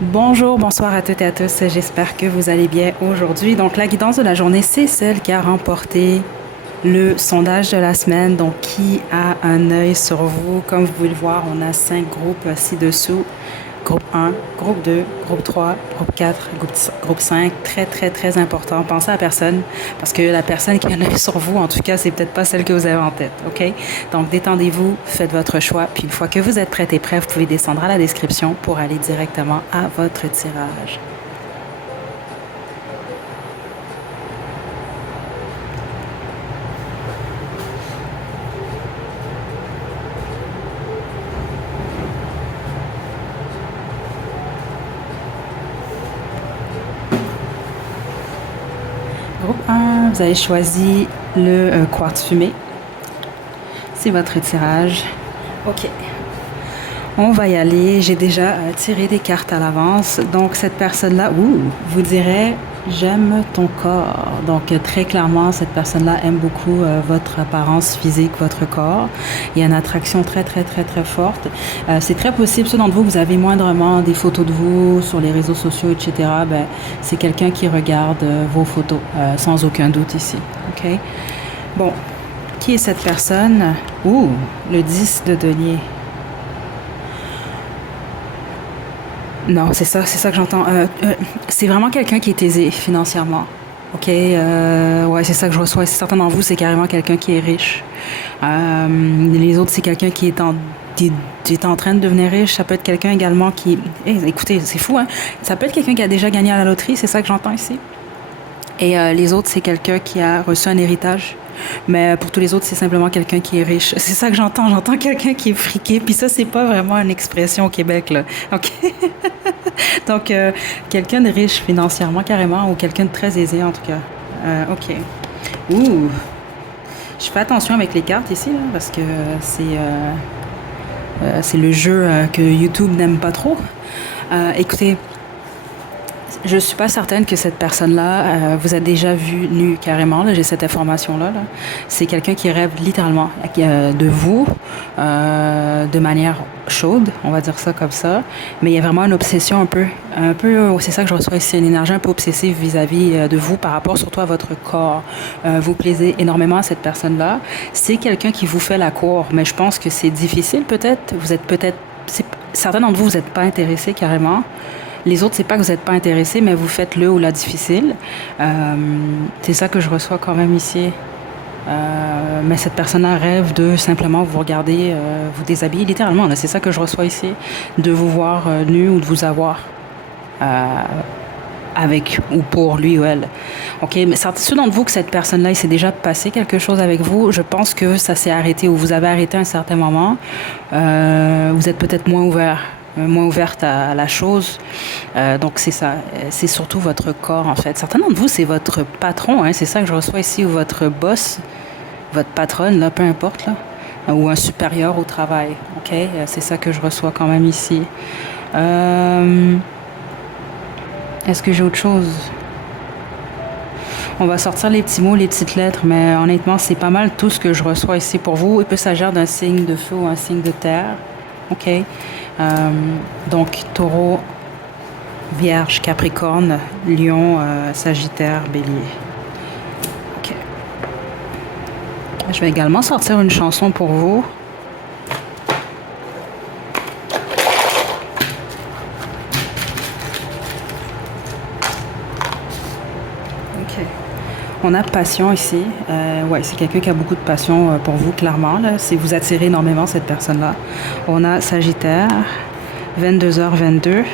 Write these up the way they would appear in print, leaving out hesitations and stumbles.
Bonjour, bonsoir à toutes et à tous. J'espère que vous allez bien aujourd'hui. Donc, la guidance de la journée, c'est celle qui a remporté le sondage de la semaine. Donc, qui a un œil sur vous? Comme vous pouvez le voir, on a 5 groupes ci-dessous. Groupe 1, groupe 2, groupe 3, groupe 4, groupe 5. Très, très, très important. Pensez à personne parce que la personne qui a l'œil sur vous, en tout cas, c'est peut-être pas celle que vous avez en tête. OK? Donc, détendez-vous, faites votre choix. Puis, une fois que vous êtes prêt et prêt, vous pouvez descendre à la description pour aller directement à votre tirage. Groupe 1, vous avez choisi le quartz fumé. C'est votre tirage. OK. On va y aller. J'ai déjà tiré des cartes à l'avance. Donc, cette personne-là, vous direz, j'aime ton corps. Donc, très clairement, cette personne-là aime beaucoup votre apparence physique, votre corps. Il y a une attraction très, très, très, très forte. C'est très possible, ceux d'entre vous, vous avez moindrement des photos de vous sur les réseaux sociaux, etc. Ben, c'est quelqu'un qui regarde vos photos, sans aucun doute ici. OK? Bon, qui est cette personne? Le 10 de denier. Non, c'est ça que j'entends. C'est vraiment quelqu'un qui est aisé financièrement. OK, ouais, c'est ça que je reçois. Si certains d'entre vous, c'est carrément quelqu'un qui est riche. Les autres, c'est quelqu'un qui est en train de devenir riche. Ça peut être quelqu'un également qui... écoutez, c'est fou, hein? Ça peut être quelqu'un qui a déjà gagné à la loterie, c'est ça que j'entends ici. Et les autres, c'est quelqu'un qui a reçu un héritage. Mais pour tous les autres, c'est simplement quelqu'un qui est riche. C'est ça que j'entends. J'entends quelqu'un qui est friqué. Puis ça, c'est pas vraiment une expression au Québec, là. OK? Donc, quelqu'un de riche financièrement, carrément, ou quelqu'un de très aisé, en tout cas. OK. Ouh! Je fais attention avec les cartes ici, là, parce que c'est le jeu que YouTube n'aime pas trop. Écoutez, je suis pas certaine que cette personne-là vous a déjà vu nu carrément. Là, j'ai cette information-là. Là. C'est quelqu'un qui rêve littéralement de vous de manière chaude, on va dire ça comme ça. Mais il y a vraiment une obsession c'est ça que je reçois ici, une énergie un peu obsessive vis-à-vis de vous par rapport surtout à votre corps. Vous plaisez énormément à cette personne-là. C'est quelqu'un qui vous fait la cour, mais je pense que c'est difficile peut-être. Certains d'entre vous, vous n'êtes pas intéressés carrément. Les autres, c'est pas que vous n'êtes pas intéressé, mais vous faites le ou la difficile. C'est ça que je reçois quand même ici. Mais cette personne-là rêve de simplement vous regarder, vous déshabiller littéralement. C'est ça que je reçois ici, de vous voir nu ou de vous avoir avec ou pour lui ou elle. Ok, mais ceux d'entre vous que cette personne-là, il s'est déjà passé quelque chose avec vous, je pense que ça s'est arrêté ou vous avez arrêté à un certain moment. Vous êtes peut-être moins ouverte à la chose. Donc c'est ça. C'est surtout votre corps en fait. Certains d'entre vous, c'est votre patron, hein, c'est ça que je reçois ici, ou votre boss, votre patronne, là, peu importe, là, ou un supérieur au travail. OK? C'est ça que je reçois quand même ici. Est-ce que j'ai autre chose? On va sortir les petits mots, les petites lettres, mais honnêtement, c'est pas mal tout ce que je reçois ici pour vous. Il peut s'agir d'un signe de feu ou un signe de terre. OK? Donc, taureau, vierge, capricorne, lion, sagittaire, bélier. OK. Je vais également sortir une chanson pour vous. OK. On a passion ici. Ouais, c'est quelqu'un qui a beaucoup de passion pour vous, clairement. Là. C'est vous attirez énormément cette personne-là. On a Sagittaire, 22h22.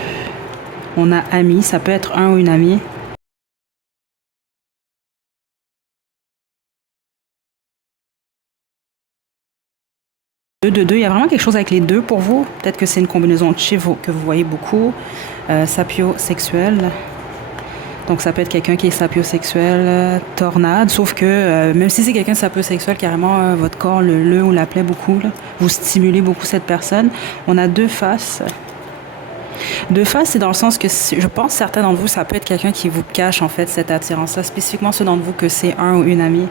On a ami, ça peut être un ou une amie. Deux de deux, il y a vraiment quelque chose avec les deux pour vous. Peut-être que c'est une combinaison de chiffres que vous voyez beaucoup. Sapiosexuel. Donc ça peut être quelqu'un qui est sapiosexuel, tornade, sauf que même si c'est quelqu'un de sapiosexuel, carrément votre corps le ou la plaît beaucoup, là. Vous stimulez beaucoup cette personne. On a deux faces. Deux faces, c'est dans le sens que je pense certains d'entre vous, ça peut être quelqu'un qui vous cache en fait cette attirance-là, spécifiquement ceux d'entre vous que c'est un ou une amie,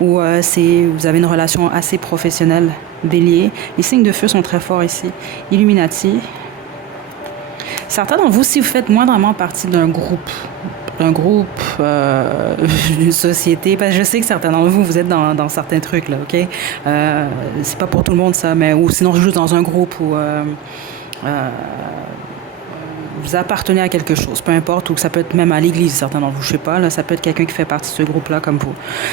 ou vous avez une relation assez professionnelle, bélier. Les signes de feu sont très forts ici. Illuminati. Certains d'entre vous, si vous faites moindrement partie d'un groupe, d'une société, parce que je sais que certains d'entre vous, vous êtes dans certains trucs, là, OK? C'est pas pour tout le monde, ça, mais ou sinon juste dans un groupe où euh, vous appartenez à quelque chose, peu importe, ou ça peut être même à l'église, certains d'entre vous, je sais pas, là, ça peut être quelqu'un qui fait partie de ce groupe-là comme vous.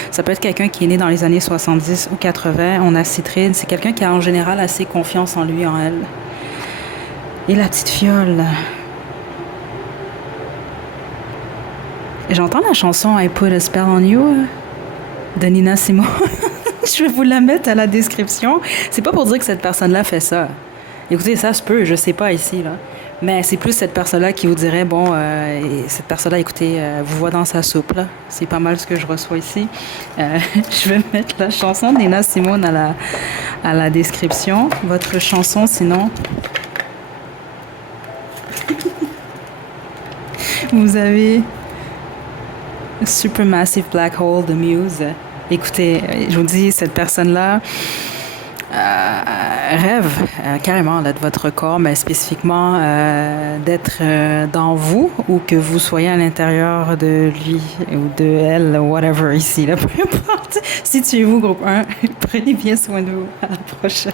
Ça peut être quelqu'un qui est né dans les années 70 ou 80, on a Citrine, c'est quelqu'un qui a en général assez confiance en lui, en elle. Et la petite fiole. J'entends la chanson I Put a Spell on You de Nina Simone. Je vais vous la mettre à la description. C'est pas pour dire que cette personne-là fait ça. Écoutez, ça se peut, je sais pas ici, là. Mais c'est plus cette personne-là qui vous dirait, bon, cette personne-là, écoutez, vous voit dans sa soupe, là. C'est pas mal ce que je reçois ici. Je vais mettre la chanson de Nina Simone à la description. Votre chanson, sinon, vous avez Supermassive Black Hole de Muse. Écoutez, je vous dis, cette personne-là rêve carrément là, de votre corps, mais spécifiquement d'être dans vous ou que vous soyez à l'intérieur de lui ou de elle, whatever ici, là, peu importe. Situez-vous, groupe 1. Prenez bien soin de vous. À la prochaine.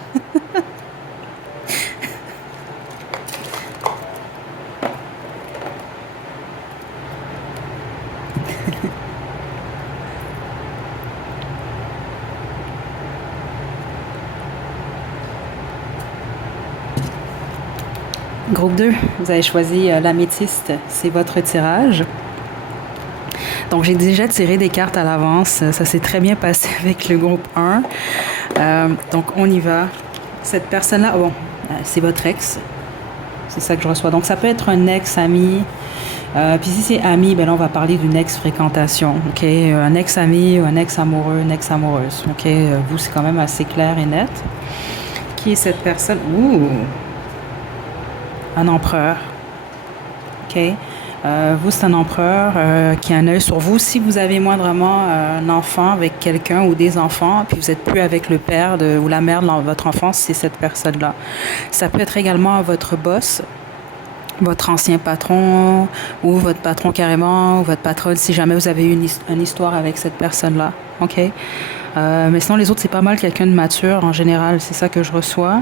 Groupe 2, vous avez choisi l'améthyste, c'est votre tirage. Donc, j'ai déjà tiré des cartes à l'avance. Ça s'est très bien passé avec le groupe 1. Donc, on y va. Cette personne-là, bon, c'est votre ex. C'est ça que je reçois. Donc, ça peut être un ex-ami. Puis si c'est ami, ben là, on va parler d'une ex-fréquentation. OK? Un ex-ami ou un ex-amoureux, une ex-amoureuse. OK? Vous, c'est quand même assez clair et net. Qui est cette personne? Ouh! Un empereur. OK? Vous, c'est un empereur qui a un œil sur vous. Si vous avez moindrement un enfant avec quelqu'un ou des enfants, puis vous n'êtes plus avec le père ou la mère de votre enfant, c'est cette personne-là. Ça peut être également votre boss, votre ancien patron ou votre patron carrément, ou votre patronne, si jamais vous avez eu une histoire avec cette personne-là. OK? Mais sinon, les autres, c'est pas mal quelqu'un de mature en général. C'est ça que je reçois.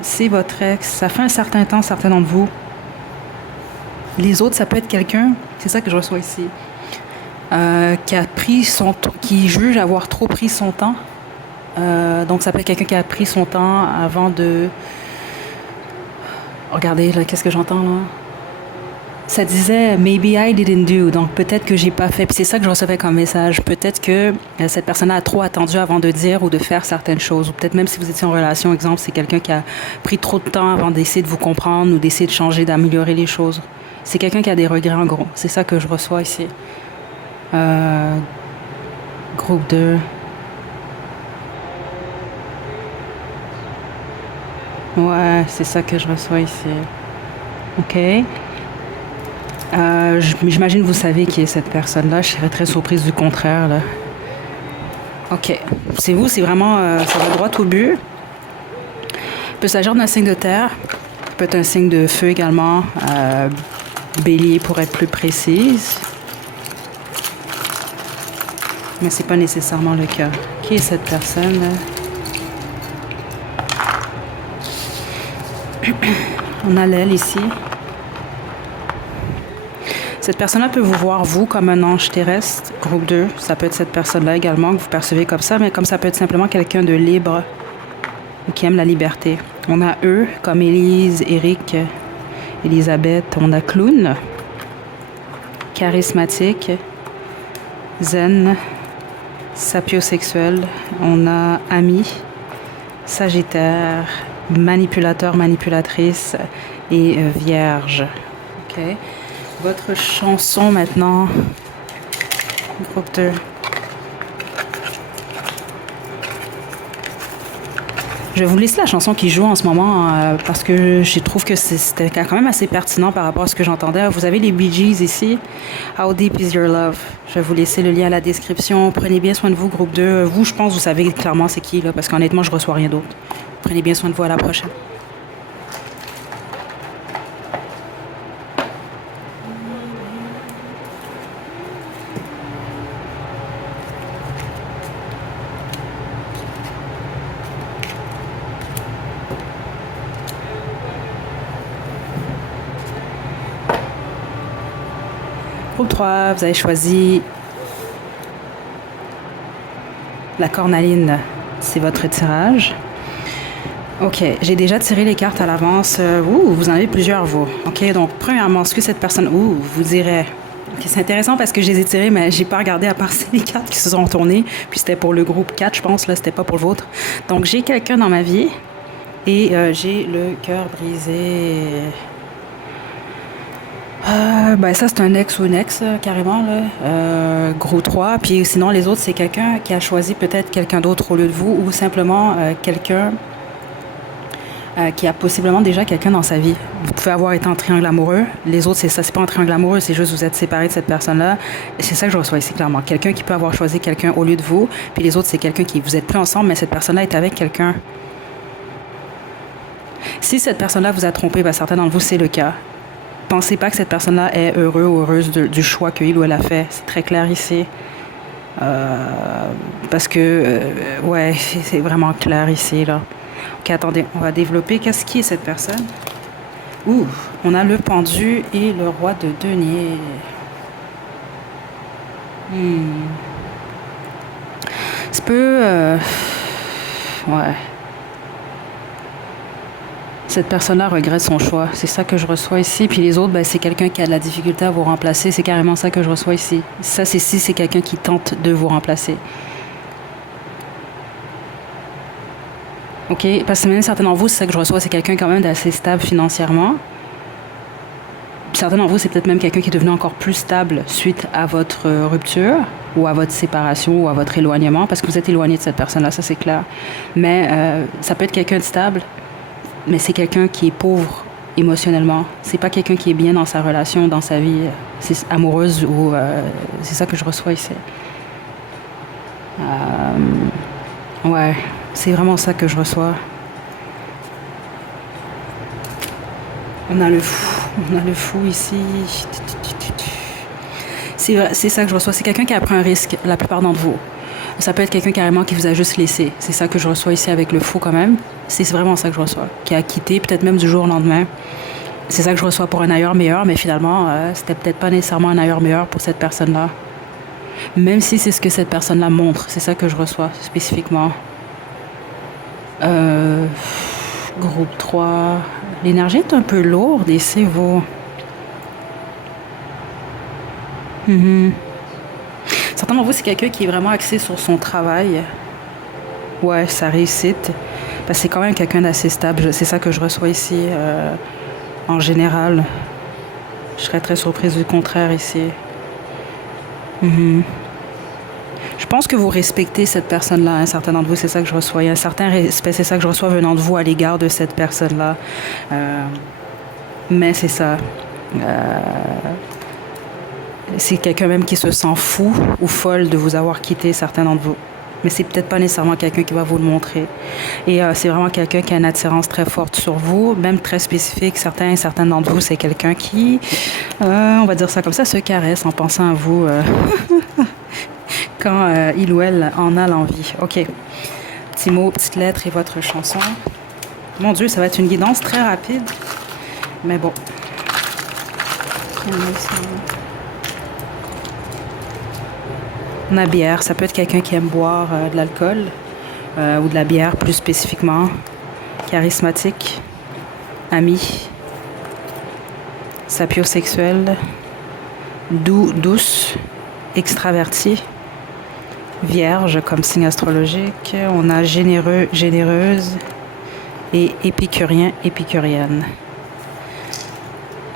C'est votre ex. Ça fait un certain temps, certains d'entre vous. Les autres, ça peut être quelqu'un, c'est ça que je reçois ici, qui a pris son temps, qui juge avoir trop pris son temps. Donc, ça peut être quelqu'un qui a pris son temps avant de... Regardez, là, qu'est-ce que j'entends, là? Ça disait « Maybe I didn't do ». Donc, peut-être que j'ai pas fait. Puis c'est ça que je recevais comme message. Peut-être que cette personne a trop attendu avant de dire ou de faire certaines choses. Ou peut-être même si vous étiez en relation, exemple, c'est quelqu'un qui a pris trop de temps avant d'essayer de vous comprendre ou d'essayer de changer, d'améliorer les choses. C'est quelqu'un qui a des regrets, en gros. C'est ça que je reçois ici. Groupe 2. Ouais, c'est ça que je reçois ici. OK. J'imagine que vous savez qui est cette personne-là. Je serais très surprise du contraire, là. OK. C'est vous, c'est vraiment... ça va droit au but. Il peut s'agir d'un signe de terre. Il peut être un signe de feu également. Bélier pour être plus précise. Mais c'est pas nécessairement le cas. Qui est cette personne, là? On a l'aile ici. Cette personne-là peut vous voir, vous, comme un ange terrestre. Groupe 2, ça peut être cette personne-là également que vous percevez comme ça, mais comme ça peut être simplement quelqu'un de libre ou qui aime la liberté. On a eux, comme Élise, Eric, Elisabeth. On a clown, charismatique, zen, sapiosexuel. On a ami, sagittaire, manipulateur, manipulatrice et vierge. OK? Votre chanson maintenant, groupe 2. Je vais vous laisser la chanson qui joue en ce moment parce que je trouve que c'était quand même assez pertinent par rapport à ce que j'entendais. Vous avez les Bee Gees ici. How Deep Is Your Love? Je vais vous laisser le lien à la description. Prenez bien soin de vous, groupe 2. Vous, je pense, vous savez clairement c'est qui, là, parce qu'honnêtement, je reçois rien d'autre. Prenez bien soin de vous, à la prochaine. Groupe 3, vous avez choisi la cornaline. C'est votre tirage. Ok, j'ai déjà tiré les cartes à l'avance. Vous en avez plusieurs, vous. Ok, donc premièrement, ce que cette personne... vous direz... Ok, c'est intéressant parce que je les ai tirés, mais j'ai pas regardé à part les cartes qui se sont tournées. Puis c'était pour le groupe 4, je pense, là, c'était pas pour le vôtre. Donc j'ai quelqu'un dans ma vie et j'ai le cœur brisé. Ben ça, c'est un ex ou une ex, carrément, là. Gros 3. Puis sinon, les autres, c'est quelqu'un qui a choisi peut-être quelqu'un d'autre au lieu de vous ou simplement quelqu'un qui a possiblement déjà quelqu'un dans sa vie. Vous pouvez avoir été en triangle amoureux. Les autres, c'est ça, c'est pas un triangle amoureux, c'est juste vous êtes séparés de cette personne-là. Et c'est ça que je reçois ici, clairement. Quelqu'un qui peut avoir choisi quelqu'un au lieu de vous. Puis les autres, c'est quelqu'un qui vous êtes plus ensemble, mais cette personne-là est avec quelqu'un. Si cette personne-là vous a trompé, ben, certains d'entre vous, c'est le cas. Pensez pas que cette personne-là est heureux ou heureuse du choix qu'il ou elle a fait. C'est très clair ici. Parce que, ouais, c'est vraiment clair ici, là. Ok, attendez, on va développer. Qu'est-ce qui est cette personne? On a le pendu et le roi de denier. C'est peu... ouais. Cette personne-là regrette son choix. C'est ça que je reçois ici. Puis les autres, ben, c'est quelqu'un qui a de la difficulté à vous remplacer. C'est carrément ça que je reçois ici. Ça, c'est quelqu'un qui tente de vous remplacer. OK? Parce que même certains d'entre vous, c'est ça que je reçois, c'est quelqu'un quand même d'assez stable financièrement. Certains d'entre vous, c'est peut-être même quelqu'un qui est devenu encore plus stable suite à votre rupture ou à votre séparation ou à votre éloignement, parce que vous êtes éloigné de cette personne-là, ça c'est clair. Mais ça peut être quelqu'un de stable, mais c'est quelqu'un qui est pauvre émotionnellement. C'est pas quelqu'un qui est bien dans sa relation, dans sa vie amoureuse ou... c'est ça que je reçois ici. Ouais, c'est vraiment ça que je reçois. On a le fou ici. C'est ça que je reçois. C'est quelqu'un qui a pris un risque, la plupart d'entre vous. Ça peut être quelqu'un carrément qui vous a juste laissé. C'est ça que je reçois ici avec le fou quand même. C'est vraiment ça que je reçois. Qui a quitté, peut-être même du jour au lendemain. C'est ça que je reçois pour un ailleurs meilleur, mais finalement, c'était peut-être pas nécessairement un ailleurs meilleur pour cette personne-là. Même si c'est ce que cette personne-là montre. C'est ça que je reçois spécifiquement. Groupe 3. L'énergie est un peu lourde ici, vous. Certains d'entre vous, c'est quelqu'un qui est vraiment axé sur son travail. Ouais, sa réussite. Parce que c'est quand même quelqu'un d'assez stable. C'est ça que je reçois ici, en général. Je serais très surprise du contraire ici. Je pense que vous respectez cette personne-là. Un certain d'entre vous, c'est ça que je reçois. Il y a un certain respect, c'est ça que je reçois venant de vous à l'égard de cette personne-là. Mais c'est ça. C'est quelqu'un même qui se sent fou ou folle de vous avoir quitté, certains d'entre vous. Mais c'est peut-être pas nécessairement quelqu'un qui va vous le montrer. Et c'est vraiment quelqu'un qui a une attirance très forte sur vous, même très spécifique. Certains d'entre vous, c'est quelqu'un qui, on va dire ça comme ça, se caresse en pensant à vous quand il ou elle en a l'envie. OK. Petit mot, petite lettre et votre chanson. Mon Dieu, ça va être une guidance très rapide. Mais bon. On a bière. Ça peut être quelqu'un qui aime boire de l'alcool ou de la bière plus spécifiquement. Charismatique. Ami. Sapiosexuel. Douce. Extraverti. Vierge comme signe astrologique. On a généreux, généreuse. Et épicurien, épicurienne.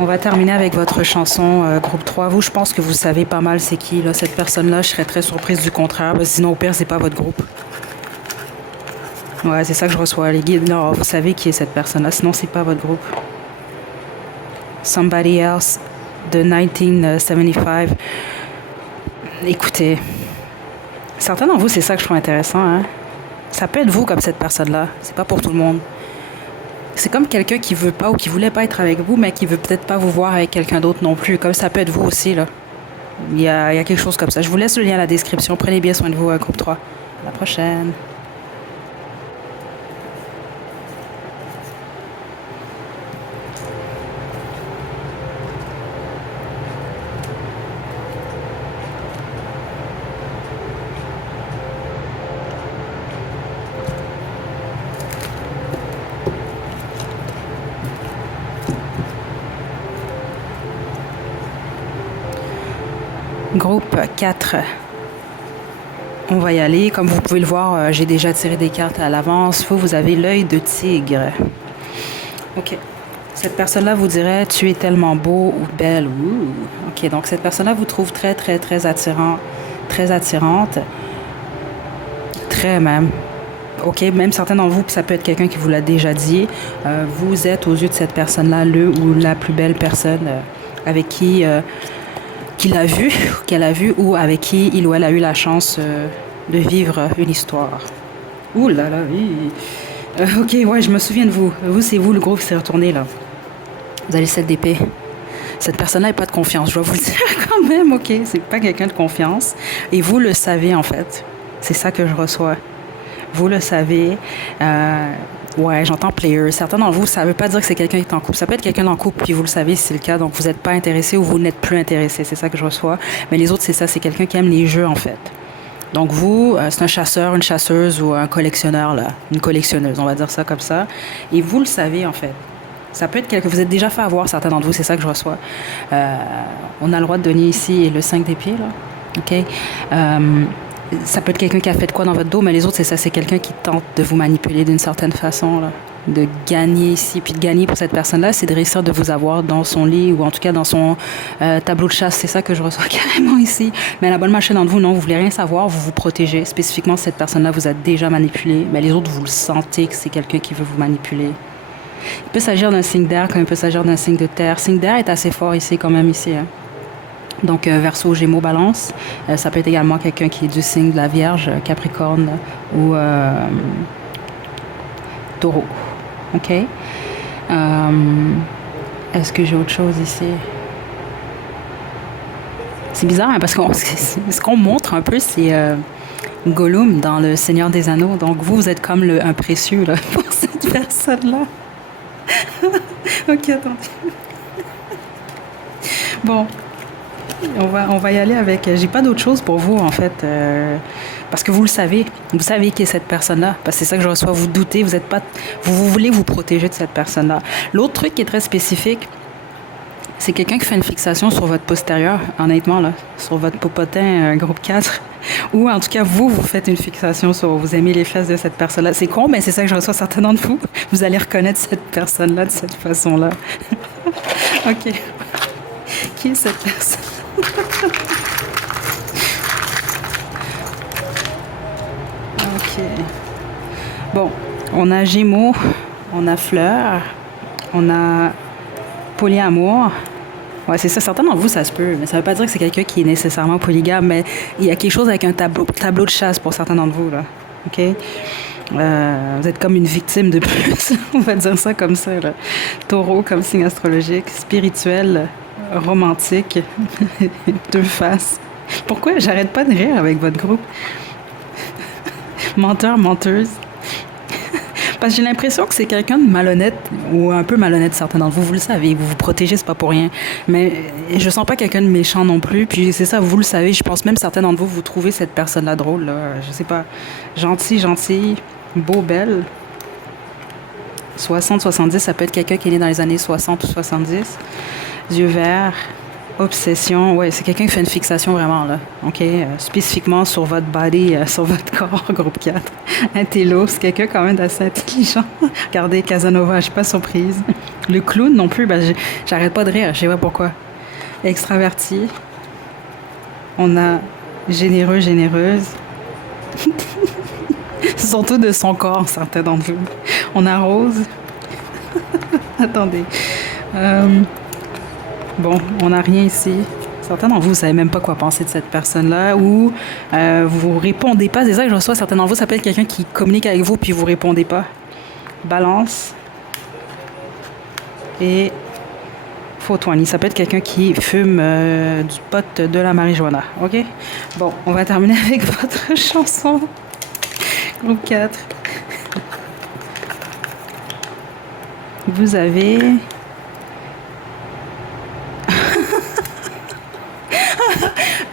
On va terminer avec votre chanson groupe 3. Vous, je pense que vous savez pas mal c'est qui, là, cette personne-là. Je serais très surprise du contraire. Sinon, au pire, c'est pas votre groupe. Ouais, c'est ça que je reçois. Les guides, non, vous savez qui est cette personne-là. Sinon, c'est pas votre groupe. Somebody Else de 1975. Écoutez, certains d'entre vous, c'est ça que je trouve intéressant. Hein? Ça peut être vous comme cette personne-là. C'est pas pour tout le monde. C'est comme quelqu'un qui veut pas ou qui voulait pas être avec vous, mais qui veut peut-être pas vous voir avec quelqu'un d'autre non plus. Comme ça peut être vous aussi, là. Il y a quelque chose comme ça. Je vous laisse le lien à la description. Prenez bien soin de vous, groupe 3. À la prochaine. Groupe 4. On va y aller. Comme vous pouvez le voir, j'ai déjà tiré des cartes à l'avance. Vous avez l'œil de tigre. OK. Cette personne-là vous dirait, tu es tellement beau ou belle. Ouh. OK, donc cette personne-là vous trouve très, très, très attirant, très attirante. Très même. OK, même certains d'entre vous, ça peut être quelqu'un qui vous l'a déjà dit. Vous êtes aux yeux de cette personne-là, le ou la plus belle personne avec qui qu'il a vu, qu'elle a vu ou avec qui il ou elle a eu la chance de vivre une histoire. Ouh là là, oui. OK, ouais, je me souviens de vous. Vous, c'est vous, le groupe qui s'est retourné là. Vous avez 7 d'épée. Cette personne-là n'a pas de confiance, je dois vous le dire quand même, OK? C'est pas quelqu'un de confiance. Et vous le savez, en fait. C'est ça que je reçois. Vous le savez. Ouais, j'entends player. Certains d'entre vous, ça ne veut pas dire que c'est quelqu'un qui est en couple. Ça peut être quelqu'un en couple, puis vous le savez si c'est le cas, donc vous n'êtes pas intéressé ou vous n'êtes plus intéressé. C'est ça que je reçois. Mais les autres, c'est ça. C'est quelqu'un qui aime les jeux, en fait. Donc vous, c'est un chasseur, une chasseuse ou un collectionneur, là. Une collectionneuse, on va dire ça comme ça. Et vous le savez, en fait. Ça peut être quelqu'un que vous êtes déjà fait avoir, certains d'entre vous, c'est ça que je reçois. On a le droit de donner ici le 5 d'épée, là. OK? Ça peut être quelqu'un qui a fait de quoi dans votre dos, mais les autres, c'est ça. C'est quelqu'un qui tente de vous manipuler d'une certaine façon, là. De gagner ici. Puis de gagner pour cette personne-là, c'est de réussir de vous avoir dans son lit ou en tout cas dans son tableau de chasse. C'est ça que je reçois carrément ici. Mais la bonne machine d'entre vous, non, vous voulez rien savoir, vous vous protégez. Spécifiquement, cette personne-là vous a déjà manipulé. Mais les autres, vous le sentez que c'est quelqu'un qui veut vous manipuler. Il peut s'agir d'un signe d'air comme il peut s'agir d'un signe de terre. Signe d'air est assez fort ici, quand même, ici. Hein. Donc, Verseau, Gémeaux, Balance. Ça peut être également quelqu'un qui est du signe de la Vierge, Capricorne ou Taureau. OK? Est-ce que j'ai autre chose ici? C'est bizarre, hein, parce que ce qu'on montre un peu, c'est Gollum dans Le Seigneur des Anneaux. Donc, vous êtes comme un précieux là, pour cette personne-là. OK, attendez. Bon, on va y aller avec... J'ai pas d'autre chose pour vous, en fait, parce que vous le savez. Vous savez qui est cette personne-là. Parce que c'est ça que je reçois. Vous doutez, vous êtes pas... Vous voulez vous protéger de cette personne-là. L'autre truc qui est très spécifique, c'est quelqu'un qui fait une fixation sur votre postérieur, honnêtement, là, sur votre popotin groupe 4. Ou en tout cas, vous faites une fixation sur... Vous aimez les fesses de cette personne-là. C'est con, mais c'est ça que je reçois certains d'entre vous. Vous allez reconnaître cette personne-là de cette façon-là. OK. Qui est cette personne? OK. Bon, on a Gémeaux, on a Fleur, on a Polyamour. Ouais, c'est ça. Certains d'entre vous, ça se peut, mais ça veut pas dire que c'est quelqu'un qui est nécessairement polygame, mais il y a quelque chose avec un tableau de chasse pour certains d'entre vous, là. OK? Vous êtes comme une victime de plus, on va dire ça comme ça, là. Taureau comme signe astrologique, spirituel, romantique, deux faces. Pourquoi j'arrête pas de rire avec votre groupe? Menteur, menteuse. Parce que j'ai l'impression que c'est quelqu'un de malhonnête ou un peu malhonnête, certains d'entre vous. Vous le savez, vous vous protégez, c'est pas pour rien. Mais je sens pas quelqu'un de méchant non plus. Puis c'est ça, vous le savez. Je pense même certains d'entre vous, vous trouvez cette personne-là drôle. Là. Je sais pas. Gentil, beau, belle. 60, 70, ça peut être quelqu'un qui est né dans les années 60 ou 70. Yeux verts. Obsession, ouais, c'est quelqu'un qui fait une fixation vraiment, là. OK? Spécifiquement sur votre body, sur votre corps, groupe 4. Intello, c'est quelqu'un quand même d'assez intelligent. Regardez, Casanova, je suis pas surprise. Le clown non plus, ben, j'arrête pas de rire, je sais pas pourquoi. Extraverti. On a généreux, généreuse. Surtout de son corps, certains d'entre vous. On a rose. Attendez. Bon, on n'a rien ici. Certains d'entre vous ne savez même pas quoi penser de cette personne-là ou vous répondez pas. C'est ça que je reçois. Certains d'entre vous, ça peut être quelqu'un qui communique avec vous puis vous répondez pas. Balance. Et Fautoigne. Ça peut être quelqu'un qui fume du pot de la marijuana. OK? Bon, on va terminer avec votre chanson. Groupe 4. Vous avez...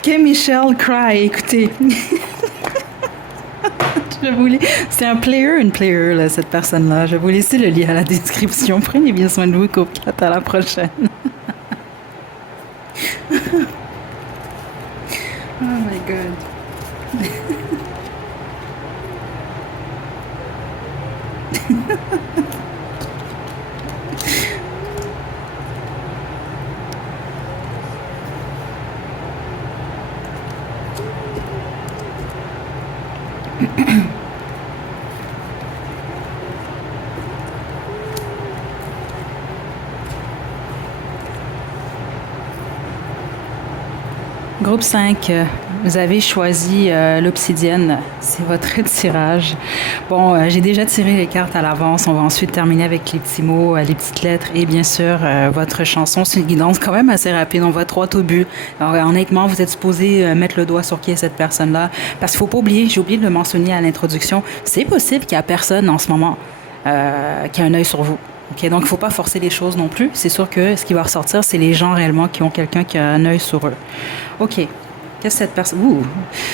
OK, Michelle Cry, écoutez. C'est un player, une player, là, cette personne-là. Je vais vous laisser le lien à la description. Prenez bien soin de vous, groupe 4, à la prochaine. Oh my god. Groupe 5, vous avez choisi l'obsidienne. C'est votre tirage. Bon, j'ai déjà tiré les cartes à l'avance. On va ensuite terminer avec les petits mots, les petites lettres et bien sûr votre chanson. C'est une guidance quand même assez rapide. On va droit au but. Alors, honnêtement, vous êtes supposé mettre le doigt sur qui est cette personne-là. Parce qu'il faut pas oublier, j'ai oublié de le mentionner à l'introduction, c'est possible qu'il y a personne en ce moment qui a un œil sur vous. OK, donc il ne faut pas forcer les choses non plus. C'est sûr que ce qui va ressortir, c'est les gens réellement qui ont quelqu'un qui a un œil sur eux. OK. Qu'est-ce que cette personne...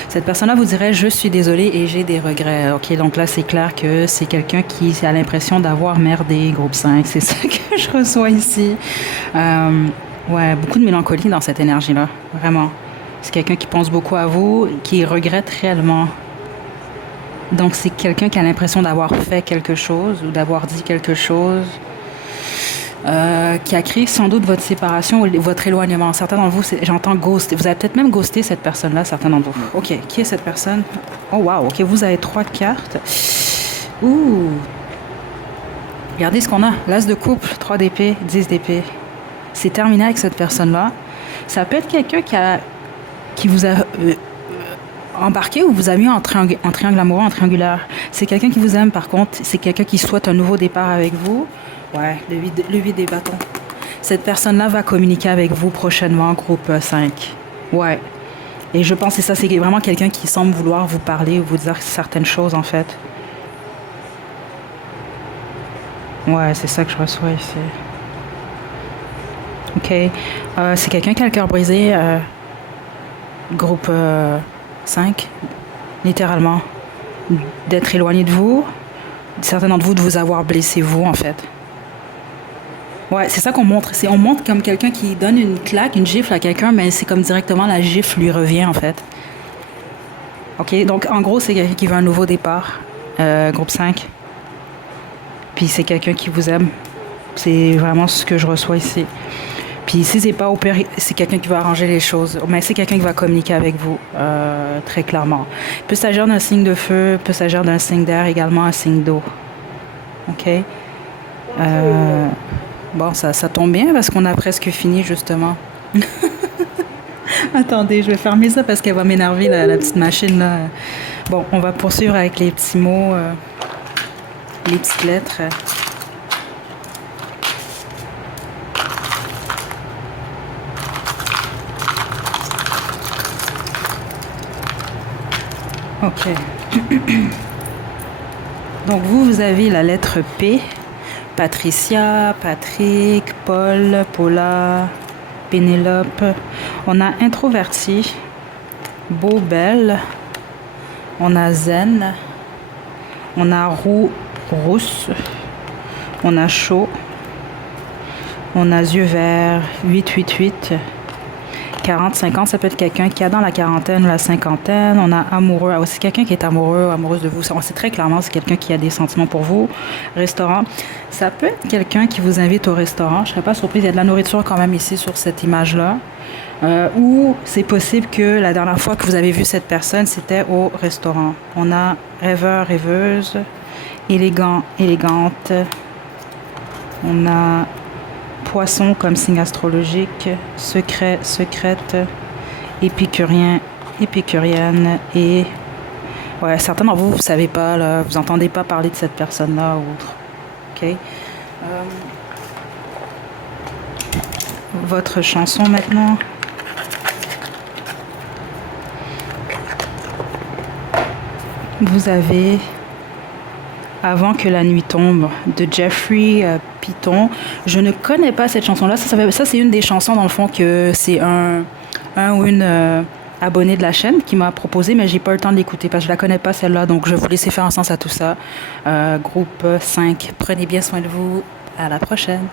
Cette personne-là vous dirait « Je suis désolée et j'ai des regrets ». OK, donc là, c'est clair que c'est quelqu'un qui a l'impression d'avoir merdé, groupe 5. C'est ça que je reçois ici. Ouais, beaucoup de mélancolie dans cette énergie-là. Vraiment. C'est quelqu'un qui pense beaucoup à vous, qui regrette réellement. Donc, c'est quelqu'un qui a l'impression d'avoir fait quelque chose ou d'avoir dit quelque chose qui a créé sans doute votre séparation ou votre éloignement. Certains d'entre vous, j'entends ghost. Vous avez peut-être même ghosté cette personne-là, certains d'entre vous. OK, qui est cette personne? Oh, wow, OK, vous avez 3 cartes. Ouh! Regardez ce qu'on a. L'as de couple, 3 d'épée, 10 d'épée. C'est terminé avec cette personne-là. Ça peut être quelqu'un qui vous a... embarqué ou vous avez mis en triangle amoureux, en triangulaire. C'est quelqu'un qui vous aime, par contre. C'est quelqu'un qui souhaite un nouveau départ avec vous. Ouais, le 8 des bâtons. Cette personne-là va communiquer avec vous prochainement, groupe 5. Ouais. Et je pense que ça, c'est vraiment quelqu'un qui semble vouloir vous parler ou vous dire certaines choses, en fait. Ouais, c'est ça que je reçois ici. OK. C'est quelqu'un qui a le cœur brisé. Groupe 5, littéralement. D'être éloigné de vous. Certains d'entre vous de vous avoir blessé, vous, en fait. Ouais, c'est ça qu'on montre. On montre comme quelqu'un qui donne une claque, une gifle à quelqu'un, mais c'est comme directement la gifle lui revient, en fait. OK, donc en gros, c'est quelqu'un qui veut un nouveau départ. Groupe 5. Puis c'est quelqu'un qui vous aime. C'est vraiment ce que je reçois ici. Puis si c'est pas au pire, c'est quelqu'un qui va arranger les choses. Mais c'est quelqu'un qui va communiquer avec vous, très clairement. Il peut s'agir d'un signe de feu, il peut s'agir d'un signe d'air, également un signe d'eau. OK? Bon, ça tombe bien parce qu'on a presque fini, justement. Attendez, je vais fermer ça parce qu'elle va m'énerver, la petite machine, là. Bon, on va poursuivre avec les petits mots, les petites lettres. OK. Donc, vous avez la lettre P. Patricia, Patrick, Paul, Paula, Pénélope. On a introverti, beau, belle. On a zen. On a rousse. On a chaud. On a yeux verts, 888. 40, 50, ça peut être quelqu'un qui a dans la quarantaine ou la cinquantaine. On a amoureux, aussi quelqu'un qui est amoureux, amoureuse de vous. On sait très clairement, c'est quelqu'un qui a des sentiments pour vous. Restaurant, ça peut être quelqu'un qui vous invite au restaurant. Je ne serais pas surprise, il y a de la nourriture quand même ici sur cette image-là. Ou c'est possible que la dernière fois que vous avez vu cette personne, c'était au restaurant. On a rêveur, rêveuse, élégant, élégante. On a poisson comme signe astrologique, secret, secrète, épicurien, épicurienne et ouais, certains d'entre vous, vous savez pas, là, vous entendez pas parler de cette personne-là ou autre. OK? Votre chanson maintenant. Vous avez Avant que la nuit tombe de Jeffrey Piton. Je ne connais pas cette chanson-là. Ça, c'est une des chansons, dans le fond, que c'est un ou une abonné de la chaîne qui m'a proposé, mais j'ai pas eu le temps de l'écouter parce que je la connais pas, celle-là. Donc, je vais vous laisser faire un sens à tout ça. Groupe 5, prenez bien soin de vous. À la prochaine.